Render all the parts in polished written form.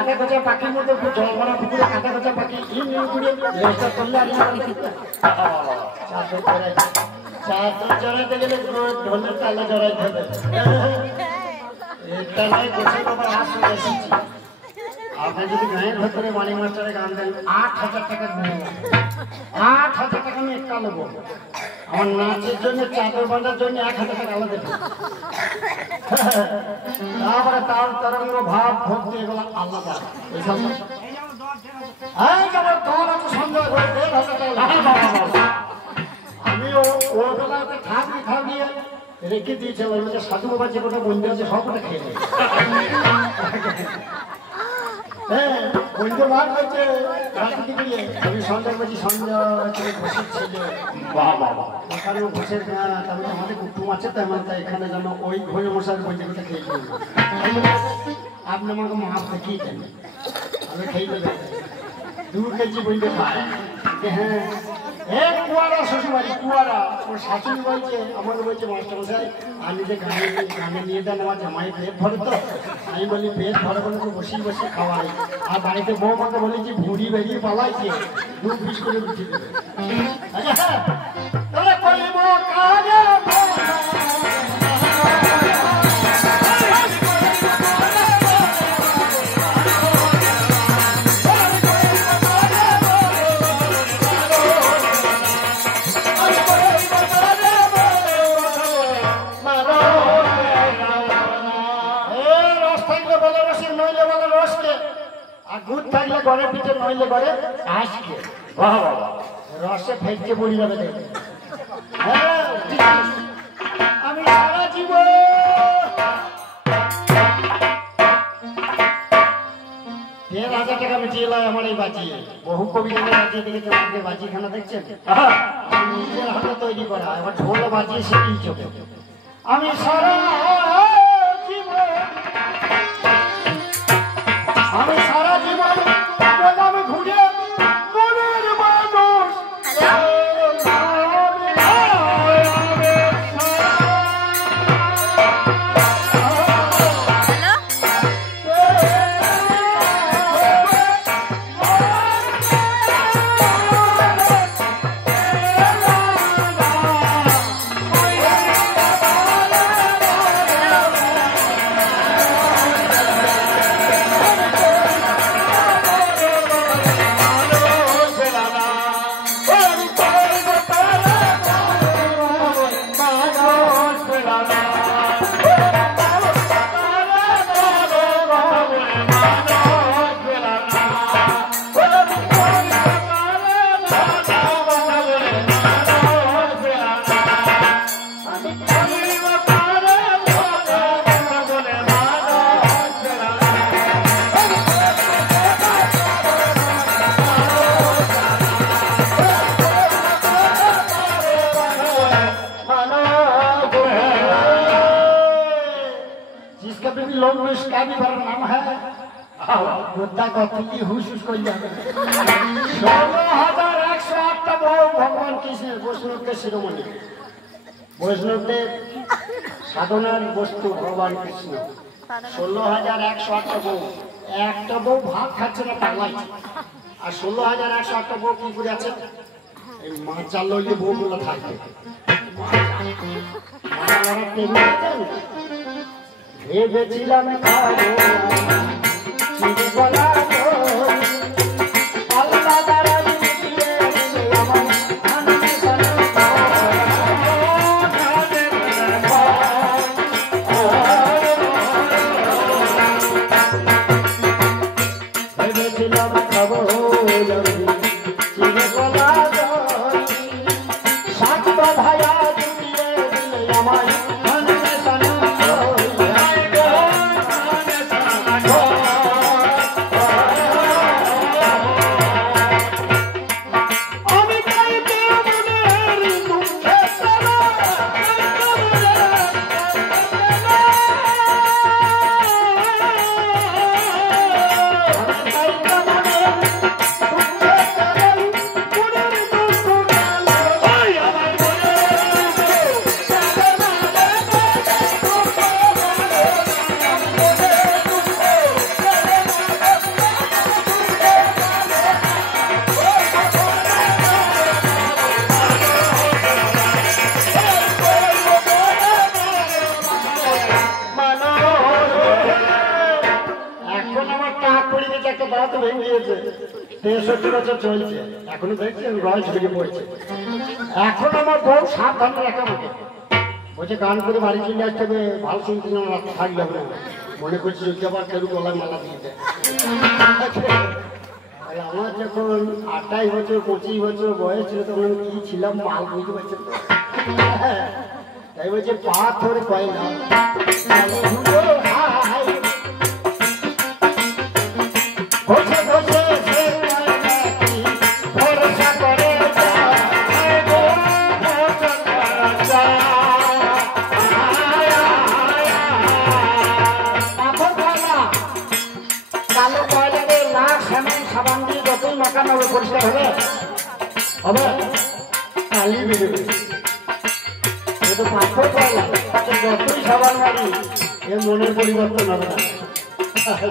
কাঁটা গোছা পাখির মতো জল ভরা পুকুরে কাঁটা গোছা পাখি ঘুরে লেজটা করলে আর চাদর জড়াইতে গেলে ঢোলের তালে জড়াইতে হবে। এটা নয় গোছের বাবা আসে এসেছি। আপনি যদি গায়ের ভেতরে মানি মাস্টারে গান দেন 8,000 টাকা নেব, 8,000 টাকা আমি একটা নেবো। আমার নাচের জন্য চাদর বাঁধার জন্য 1,000 টাকা আলাদা দেবো। তারপরে তার তরঙ্গ ভাব ভক্তি এগুলো আলাদা। এইসব সন্দেহ করে আমি ও বেলাতে থাকি রেখে দিয়েছে। ওই মধ্যে সাধু বাবা যে কটা বন্ধু আছে সব কটা খেয়ে নেয়। হ্যাঁ বন্ধু বার করছে আমি সন্ধ্যা করছি সন্ধ্যা ঘোষের ছেলে এখানে ঘোষের তারপরে আমাদের কুটুম আছে তেমন তাই এখানে যেন ওই ঘোষ মশাই বন্ধু কথা খেয়ে আপনি আমাকে মাছ দেখিয়ে দেন আমি খেয়ে দেবেন 2 কেজি বন্ধু খায়। হ্যাঁ এক কুয়ারা শ্বশুরবাড়ি কুয়ারা ওর শাশুড়ি বলছে আমাকে বলছে মাস্টারমশাই আমি যে গানে নিয়ে দেন আমার জামাই পেট ভরে তো আমি বলি পেট ভরে বলে বসিয়ে বসিয়ে খাওয়াই আর বাড়িতে বউ মাকে বলি যে ভুড়ি বেরিয়ে পালাইছে 2 পিস করে উঠে দেবে। আচ্ছা তাহলে করিব কাজে দুধ থাকলে ঘরে পিঠে নইলে ঘরে আসকে রসে ফেটকে পড়ি যাবে। আমি সারা জীবন দেড় হাজার টাকা মিটিয়ে এলাম আমার এই বাজিয়ে। বহু কবি বাজিয়ে দেখেছে বাজিখানা দেখছেন নিজের হাতে তৈরি করা এবার ঢোল বাজিয়ে সেটি চোখে। আমি সারা আমি সারা জীবন আমি ঘুরে মনের মানুষ उसका भी बड़ा नाम है बुद्धा कथी हुस कर जाए 16,108 भगवान कृष्ण वैष्णव के शिरोमणि वैष्णव के साधनार वस्तु भगवान कृष्ण 16,108 बউ একটা বউ ভাত খাচ্ছে না পাগলাই আর 16,108 বউ কি করে আছে এই মাচা লইলে বউগুলো থাকে ভেবেছিলাম খাবো চিনি বলা আল্লাহ দ্বারা দিয়ে আমার আনন্দে ভেবেছিলাম খাবো চিনি বলা সাত বাধায়া দিয়ে আমার পা তো ভেঙে গিয়েছে, 63 বছর চলছে, এখনো দেখছেন রস বেরিয়ে পড়ছে। এখন আমার বউ সাবধানে রাখা আমাকে বলছে, গান করে বাড়ি চলে আসতে হবে, ভালো শুনতে না থাকবে না, মনে করছি যদি আবার কেউ গলায় মালা দিয়ে দেয়। আমার যখন 28 বছর 25 বছর বয়স ছিল তখন কি ছিলাম মাল বুঝতে পারছি তো। তাই বলছে পাথর কয়লা পরিষ্কার হবে হবে কালি বেরোবে। তো পাথর কয়লা তাকে যতই সাবান মারি এ মনের পরিবর্তন হবে না। পাথর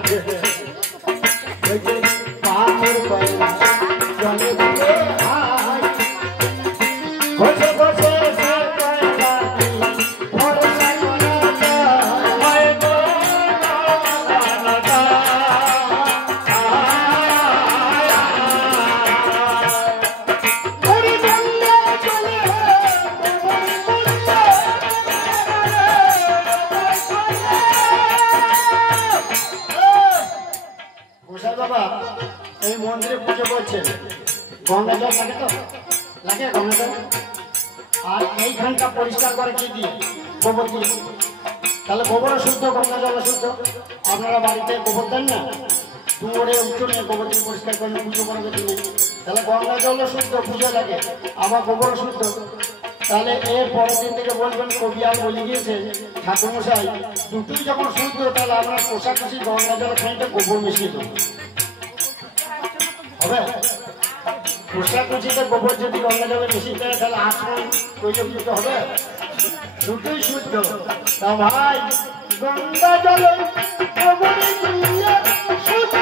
কয়লা জলে ঘষে ঘষে এই মন্দিরে পুজো করছেন, গঙ্গা জল লাগে তো লাগে গঙ্গা জল, আর এইখানটা পরিষ্কার করে কি দিয়ে? গোবর দিয়ে। তাহলে গোবর শুদ্ধ, গঙ্গা জল শুদ্ধ। আপনারা বাড়িতে গোবর দেন না, দুয়ারে উঠোনে গোবর দিয়ে পরিষ্কার করেন পুজো করার জন্য, তাহলে গঙ্গা জল শুদ্ধ, পুজো লাগে, আবার গোবর শুদ্ধ। তাহলে এর পরের দিন থেকে বলবেন কবিয়াল বলে গিয়েছে ঠাকুরমশাই দুটোই যখন শুদ্ধ তাহলে আপনার কোষাকুষি গঙ্গা জল খানিটা গোবর মিশিয়ে দেবো হবে। কোষাকুচিতে গোবর যদি গঙ্গা জলে মিশিয়ে দেয় তাহলে আচরণ প্রয়োজিত হবে, দুটোই শুদ্ধ। তা ভাই গঙ্গা জলে গোবর শুদ্ধ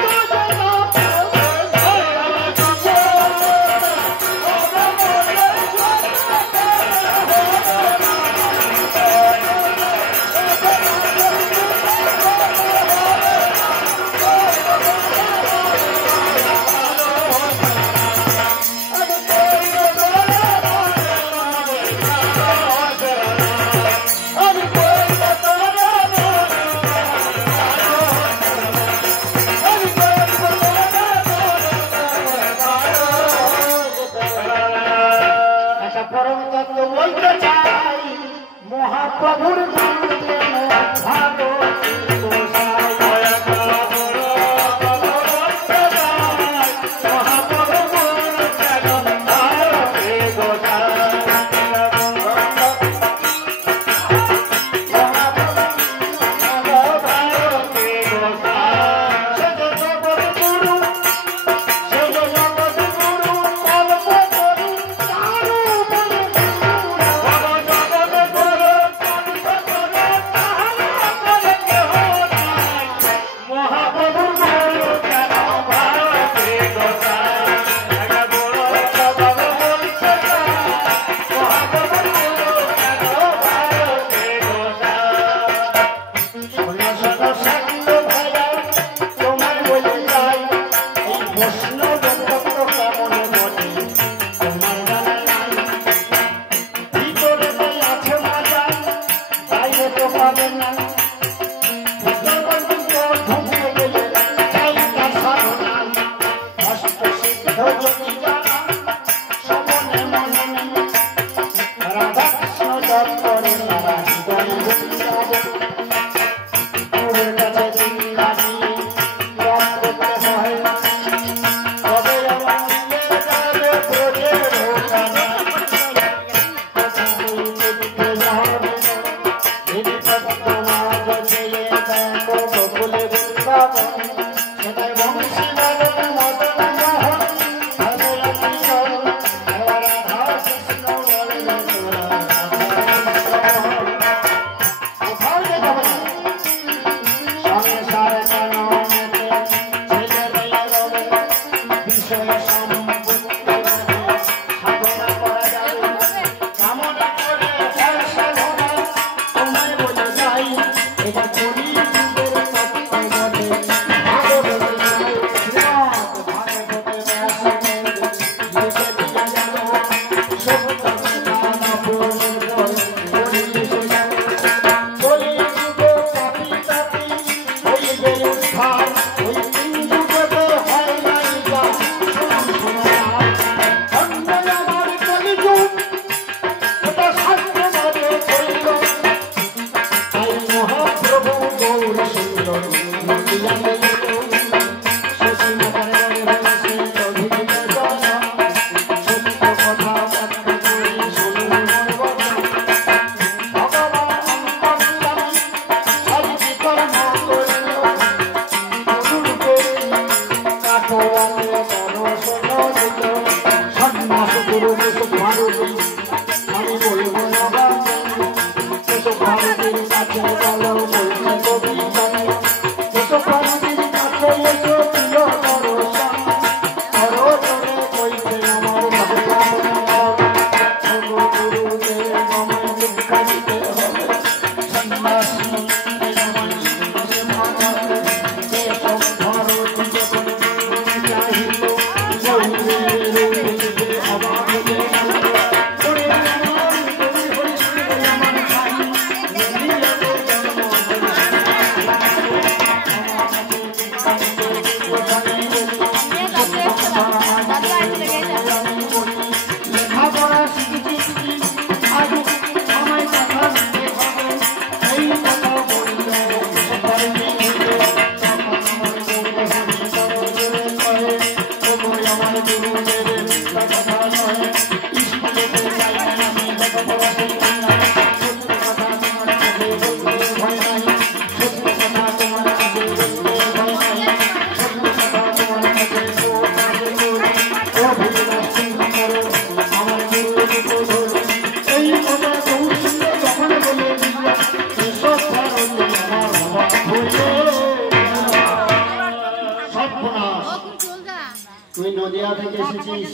নদিয়া থেকে এসেছিস,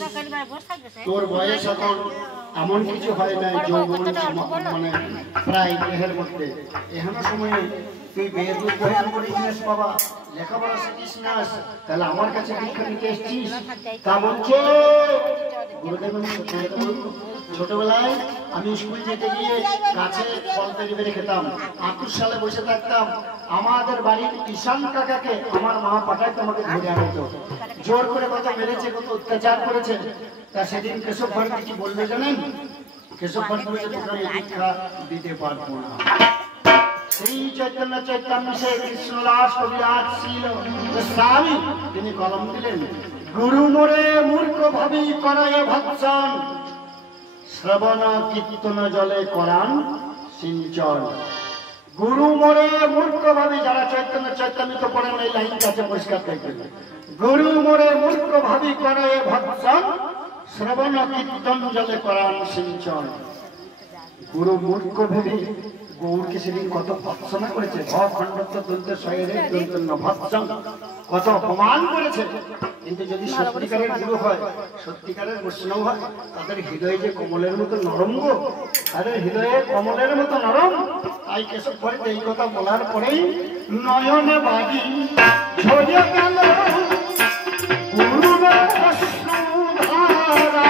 তোর বয়স এখন এমন কিছু হয় না, যৌবন মানে প্রায় দেহের মধ্যে এখনো সময়ে তুই বেদ অধ্যয়ন করিস বাবা, লেখাপড়া শিখিস না, তাহলে আমার কাছে দীক্ষা নিতে এসছিস? তা বলছে গুরুদেব ছোটবেলায় আমি স্কুল যেতে গিয়ে গাছে ফল তৈরি করে খেতাম, 28 সালে বসে থাকতাম, আমাদের বাড়ির ঈশান কাকাকে আমার মা পাঠায় আমাকে ধরে আনতো, জোর করে কত মেরেছে, কত অত্যাচার করেছে। তা সেদিন কেশব ভারতী কি বলবে জানেন? কেশব ভারতী বলছে তোকে আমি দীক্ষা দিতে পারবো না। সেই চৈতন্য চৈতন্যে কৃষ্ণদাস কবিরাজ ছিল স্বামী, তিনি কলম দিলেন, গুরু মোরে মূর্খ ভাবি করায় ভৎসন, শ্রবণ কীর্তন জলে করান সিঞ্চন। গুরু মোরে মূর্খ ভাবি, যারা চৈতন্য চৈতন্য পড়েন এই লাইন কাছে পরিষ্কার দেখবেন, গুরু মোরে মূর্খ ভাবি করায় ভৎসন, শ্রবণ কীর্তন জলে করান সিঞ্চন। গুরু মূর্খ ভেবে গৌরকে সেদিন কত ভৎসনা করেছে, কত অপমান করেছে। কিন্তু যদি সত্যিকারের গুরু হয়, সত্যিকারের বৈষ্ণব হয়, তাদের হৃদয়ে যে কমলের মতো নরম গো, তাদের হৃদয়ে কমলের মতো নরম। তাই কেশব ভারতী এই কথা বলার পরেই নয়নে বাজি ঝরে গেল গুরুর অশ্রুধারা।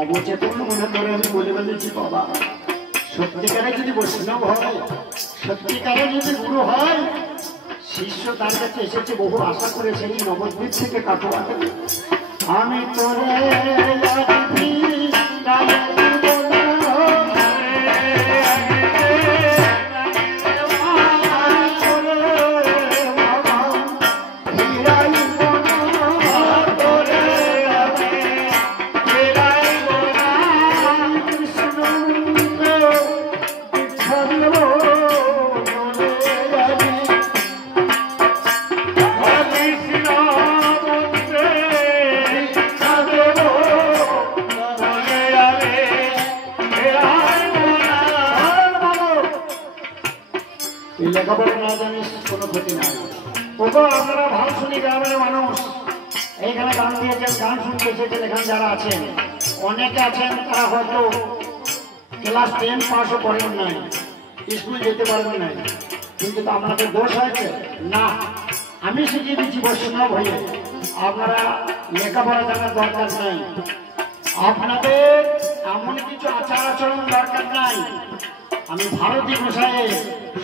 অবচেতন মনে করে আমি বলে বলেছি বাবা, সত্যিকারে যদি বৈষ্ণব হয়, সত্যিকারে যদি গুরু হয়, শিষ্য তার কাছে এসেছে বহু আশা করে সেই নবদ্বীপ থেকে কাটোয়া থেকে, আমি তোরে লেখাপড়া না জানিস কোনো ক্ষতি নাই। ওগো আপনারা ভালো শুনি গ্রামের মানুষ, এইখানে গান দিয়েছেন, গান শুনতে এসেছেন, এখানে যারা আছেন অনেকে আছেন তারা হয়তো ক্লাস 10 পাসও করেন নাই, স্কুল যেতে পারবেন নাই, কিন্তু আপনাদের দোষ হয়েছে না। আমি শিখিয়ে দিচ্ছি বৈষ্ণব হয়ে, আপনারা লেখাপড়া জানার দরকার নাই, আপনাদের এমন কিছু আচার আচরণ দরকার নাই। আমি ভারতী গোসাইয়ের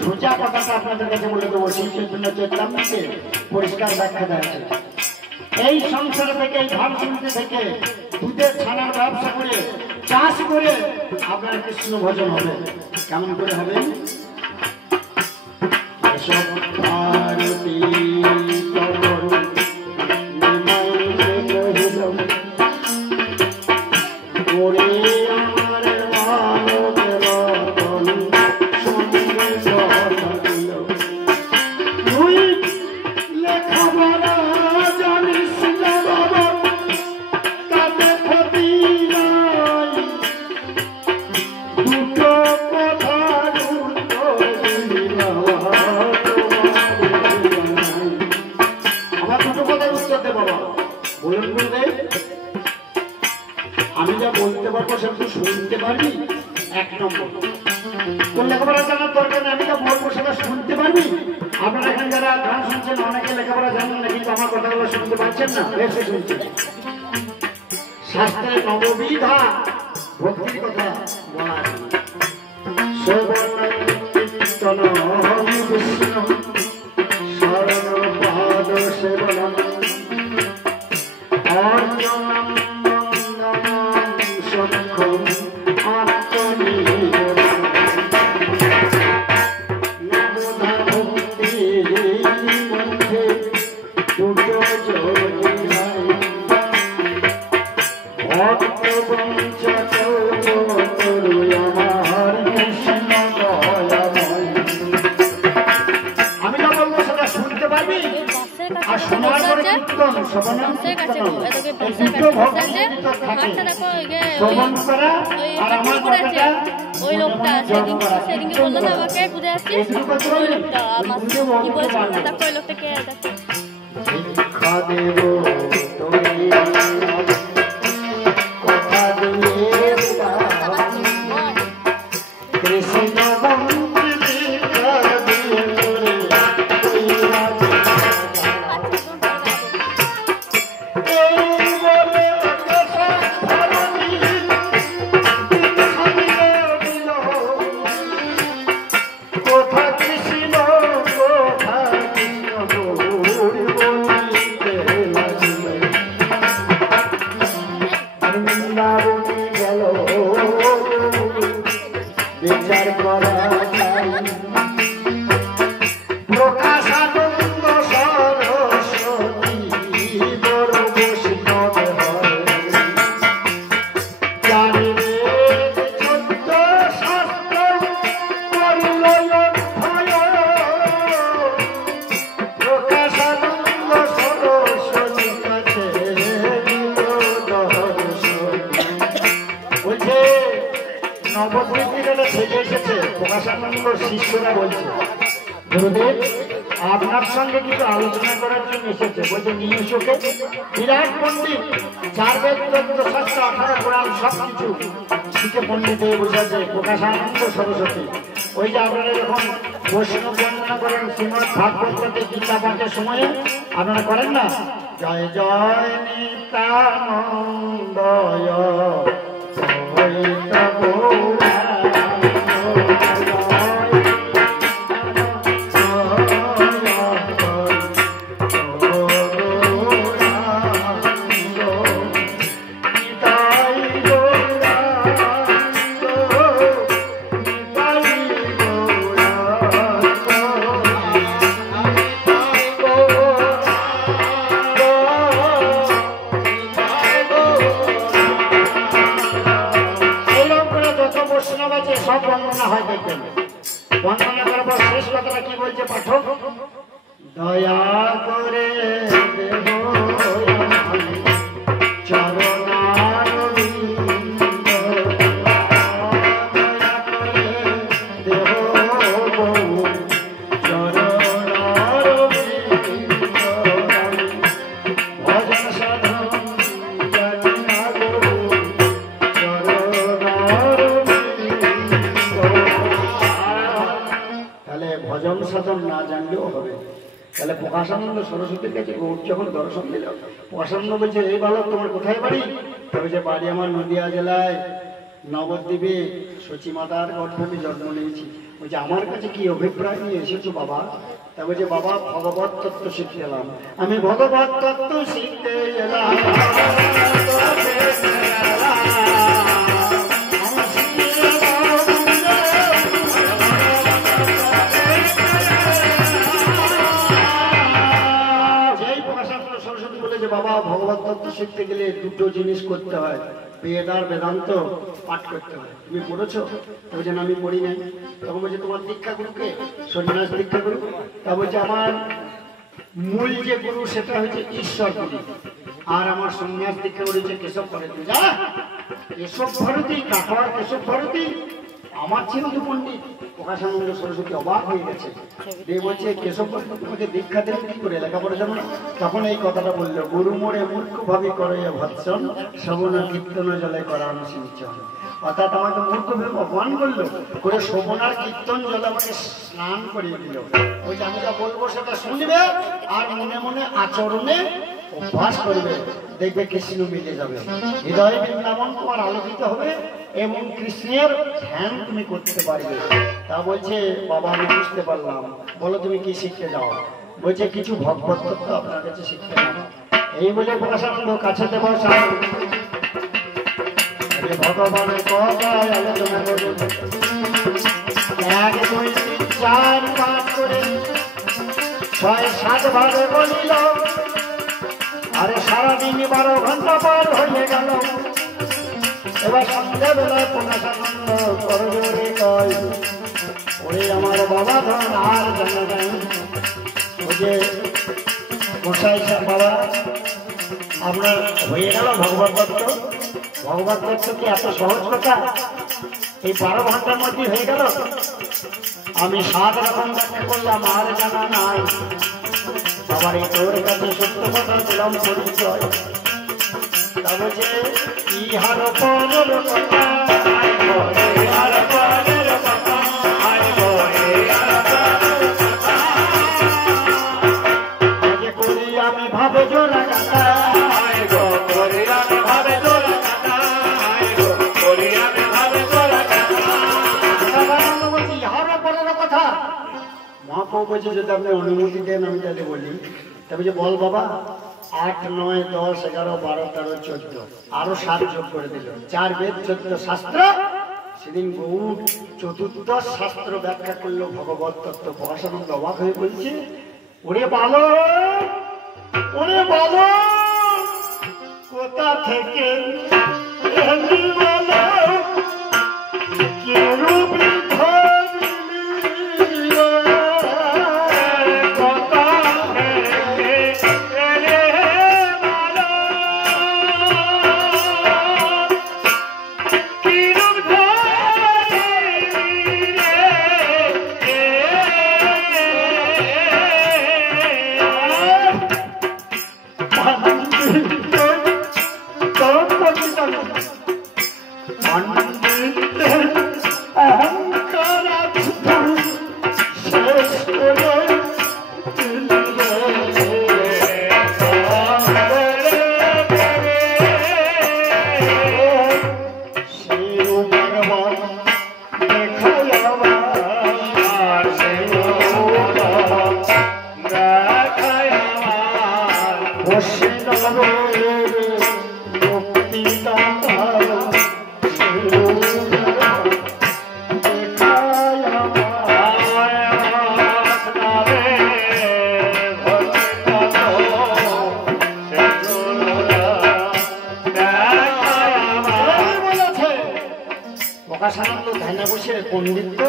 সোজা কথাটা আপনাদের কাছে বলে দেবো, সেই চৈতন্য চৈতন্যকে পরিষ্কার ব্যাখ্যা দেওয়া আছে। এই সংসার থেকে, এই ধান শুনতে থেকে, দুধের ছানার ব্যবসা করে, চাষ করে আপনার কৃষ্ণ ভজন হবে। কেমন করে হবে? ভারতী আমি যা বলতে পারবো সেটা শুনতে পারবি, এক নম্বর। তোর লেখাপড়া জানার দরকার নেই, আমি যা বলবো সেটা শুনতে পারবি। আপনারা এখানে যারা গান শুনছেন অনেকে লেখাপড়া জানেন না, কিন্তু আমার কথাগুলো শুনতে পাচ্ছেন না, বেশি শুনছেন। শাস্ত্রে নববিধা ভক্তির কথা বলা আছে, কীর্তন শ্রবণম কীর্তনম এই দুটো ভক্তি থাকে শ্রবণ করা আর আমার কথাটা ওই লোকটা সেদিনকে বললো না আমাকে বুঝে আসছিস ওই লোকটা আমার কি বলছিল দেখো ওই লোকটা কে দেখো শিক্ষা দেব তুমি কথা দিয়ে কৃষ্ণ বন্ধু শিক্ষা দিয়ে বিচার করা যায় প্রকাশানন্দ সরস্বতী বড় বৈষ্ণব হয় জানিবে 14 শাস্ত্র প্রকাশানন্দ সরস্বতীর কাছে বলছে নবদ্বীপে থেকে এসেছে প্রকাশানন্দ শিষ্যরা বলছে গুরুদেব আপনার সঙ্গে কিছু আলোচনা করার জন্য এসেছে বলছে নিঃস্বকে বিরাট পণ্ডিত 4 বেদ 14 শাস্ত্র 18 পুরাণ সবকিছু শিখে পণ্ডিত হয়ে বসেছে প্রকাশানন্দ সরস্বতী ওই যে আপনারা যখন বৈষ্ণব বর্ণনা করেন শ্রীমদ্ ভাগবতে গীতা পাঠের সময়ে আপনারা করেন না জয় জয় নিত্যানন্দ সব বর্ণনা হয় দেখবেন বর্ণনা করার পর শেষ কথাটা কি বলছে পাঠক দয়া করে দেব চরণারবিন্দ দয়া করে দেব চরণারবিন্দ ভজন সাধন ভজন সাধন না জানলেও হবে তাহলে প্রকাশানন্দ সরস্বতীর কাছে গৌর যখন দর্শন দিল প্রকাশানন্দ বলছে এই বালক তোমার কোথায় বাড়ি তবে যে বাড়ি আমার নদিয়া জেলায় নবদ্বীপে সচী মাতার গর্ভে আমি জন্ম নিয়েছি বলছে আমার কাছে কি অভিপ্রায় নিয়ে এসেছো বাবা তা বলছে বাবা ভগবত তত্ত্ব শিখতে এলাম আমি ভগবত তত্ত্ব শিখতে এলাম বাবা ভগবত তত্ত্ব শিখতে গেলে দুটো জিনিস করতে হয় বেদ আর বেদান্ত পাঠ করতে হয় তুমি পড়েছো বলছে না আমি পড়ি নাই তখন বলছে তোমার দীক্ষা গুরুকে সন্ন্যাস দীক্ষা গুরু তা বলছে আমার মূল যে গুরু সেটা হচ্ছে ঈশ্বর গুরু আর আমার সন্ন্যাস দীক্ষা গুরু হচ্ছে কেশব ভারতী যা কেশব ভারতী কাকার কেশব ভারতী আমার ছিল তো পণ্ডিত প্রকাশানন্দ সরস্বতী অবাক হয়ে গেছে দিয়ে বলছে কেশব ভারতী তোমাকে দীক্ষা দেবে কি করে লেখাপড়া জানো না তখন এই কথাটা বললো গুরু মোড়ে মূর্খ ভাবি করে ভৎসন শ্রবণ কীর্তন জলে করানো সিঞ্চন অর্থাৎ আমাকে মূর্খ ভেবে অপমান করলো করে শ্রবণ আর কীর্তন জলে আমাকে স্নান করিয়ে দিল ওই যে আমি যা বলবো সেটা শুনবে আর মনে মনে আচরণে অভ্যাস করবে দেখবে কৃষ্ণ মিলে যাবে হৃদয় বৃন্দাবন তোমার আলোকিত হবে এবং কৃষ্ণের ধ্যান তুমি করতে পারবে তা বলছে বাবা আমি বুঝতে পারলাম বলো তুমি কি শিখতে যাও বলছে কিছু ভগবত তত্ত্ব আপনার কাছে শিখতে যাও এই বলে প্রকাশানন্দ কাছে দেব ভগবানের কথায় আলোচনা করবে 1 2 3 4 5 করে 6 7 ভাবে বলিল আরে সারাদিন 12 ঘন্টা পার হয়ে গেল এবার সন্ধ্যাবেলায় প্রকাশানন্দ করজোরে কয় ওরে আমার বাবা ধন আর জানা যায় ওই যে গোসাই বাবা আপনার হয়ে গেল ভগবত দত্ত। ভগবত দত্ত কি এত সহজ কথা? এই 12 ঘন্টার মধ্যে হয়ে গেল। আমি 7 রকম ব্যাখ্যা করলাম, আর জানা নাই। আবার এই তোর কাছে সত্য কথা দিলাম পরিচয়। তা বলছে ইহার পরের কথা, ইহার পরের কথা, আগে করি আমি ভাবে জোড়া কাটা, করি আমি ভাবে জোড়া কাটা, করি আমি ভাবে জোড়া কাটা। বলছি ইহার পরের কথা। মহাপ্রভু বলছে যদি আপনি অনুমতি দেন আমি তাহলে বলি। তবে যে বল বাবা, 8, 9, 10, 11, 12, 13, 14 আরো 7 যোগ করে দিল। 4 বেদ 14 শাস্ত্র। সেদিন গৌর চতুর্দশ শাস্ত্র ব্যাখ্যা করলো ভগবত তত্ত্ব। পড়াশোনা অবাক হয়ে বলছে ওরে ভালো, ওরে ভালো, কোথা থেকে পণ্ডিত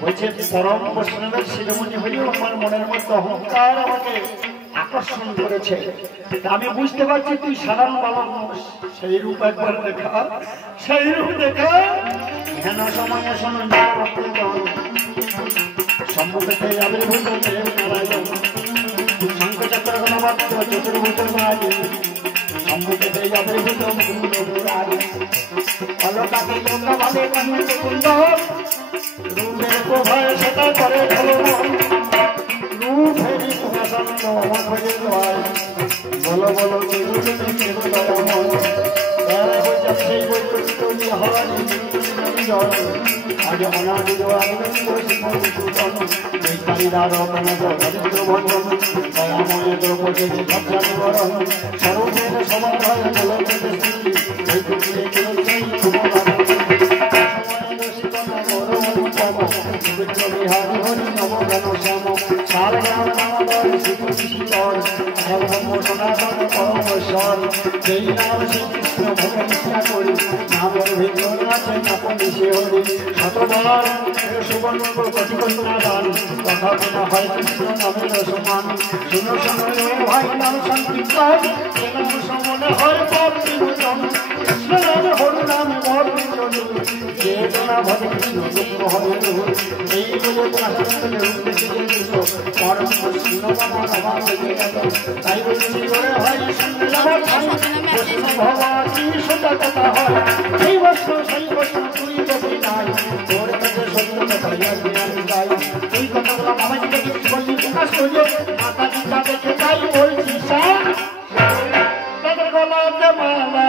বলছে পরম বৈষ্ণবের শিরোমণি হলেও আমার মনের মধ্যে অহংকার আমাকে আকর্ষণ করেছে। আমি বুঝতে পারছি তুই সাধারণ বাবা মানুষ। সেই রূপ একবার দেখা, সেই রূপ দেখা। হেন সময় সম্মুখে আবির্ভূত দেব নারায়ণ শঙ্খচক্র গণবাদ্য চতুর্ভুজ সম্মুখে আবির্ভূত অলকাতে লোকভাবে কুন্দ রূপের প্রভয় সেটা করে রূপেরই প্রসন্ন অবাক হয়ে যায়। বলো বলো সেই বৈকল্য হওয়ারি আগে অনাদির আনন্দ শিবন কালীদার দরিদ্র ভঞ্জন দয়াময় দ্রৌপদী ভদ্রানুবরণ সর্বের সবার হয় বিহারী হরি নবগণ শ্যাম সারগাম নামদয় শ্রীকৃষ্ণ সনাতন পরমেশ্বর যেই নাম শ্রীকৃষ্ণ ভগবিষ্যা করি নামের ভিতর আছেন আপনি সে হরি শতবার সুবর্ণ প্রতিকন্যা দান কথা বলা হয় কৃষ্ণ নামের সমান শুনো শুনো ভাই নাম সংকীর্তন সমনে হয় পরিবর্তন কৃষ্ণ নামে হরি নামে বর্ণিত চেতনা ভবে কৃষ্ণ দুঃখ হবে এই বলে পরম কৃষ্ণ বাবার অভাব হয়ে গেল। তাই বলছি করে হয় ভগবান সোজা কথা হয় সেই বস্ত্র সেই বস্ত্র তুই যদি নাই তোর কাছে সত্য কথা আমি চাই। এই কথাগুলো বাবাজিকে বলছি প্রকাশ করলে মাতা পিতা দেখে তাই বলছি স্যার তাদের গলাতে মালা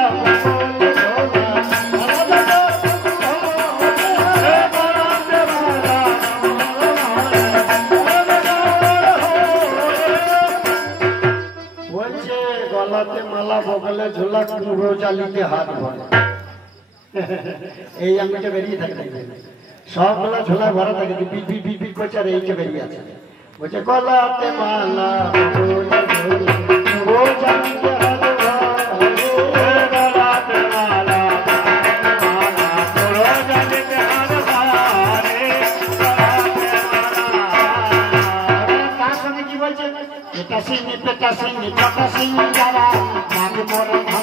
গলাতে মালা বগলে ঝোলা কুমড়ো জালিতে হাত ভরে এই আঙুলটা বেরিয়ে থাকে সবগুলা ঝোলা ভরা থাকে বিপি বিপি করছে আর এইটা বেরিয়ে আছে বলছে গলাতে মালা Peta sini, peta sini, peta sini, মরে